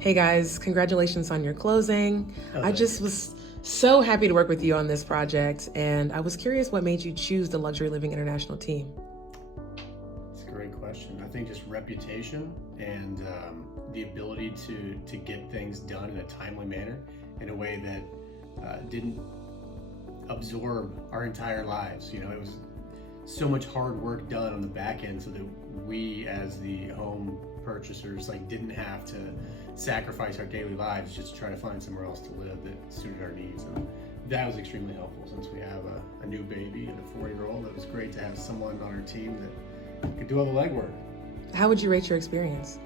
Hey guys, congratulations on your closing. Oh, I just was so happy to work with you on this project, and I was curious what made you choose the Luxury Living International team. It's a great question. I think just reputation and the ability to get things done in a timely manner, in a way that didn't absorb our entire lives. You know, it was so much hard work done on the back end so that we as the home purchasers didn't have to sacrifice our daily lives just to try to find somewhere else to live that suited our needs. And that was extremely helpful since we have a new baby and a 4-year-old. It was great to have someone on our team that could do all the legwork. How would you rate your experience?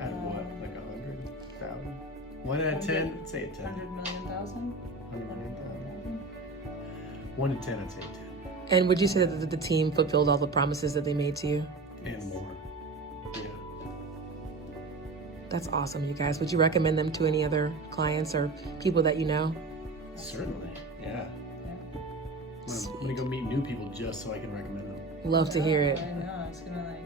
Out of what? Like 100,000? 1 out of 10? I'd say a 10. 100 million thousand? 100,000. 1 to 10, I'd say a 10. And would you say that the team fulfilled all the promises that they made to you? And more. Yeah. That's awesome, you guys. Would you recommend them to any other clients or people that you know? Certainly. Yeah. I'm gonna go meet new people just so I can recommend them. Love to hear it. I know. I was gonna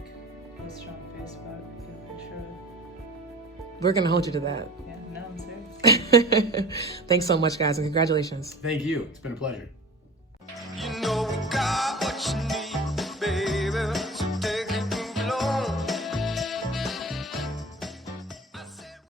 post you on Facebook, get a picture of. We're gonna hold you to that. Yeah, no, I'm serious. Thanks so much, guys, and congratulations. Thank you. It's been a pleasure. You know we got what you need.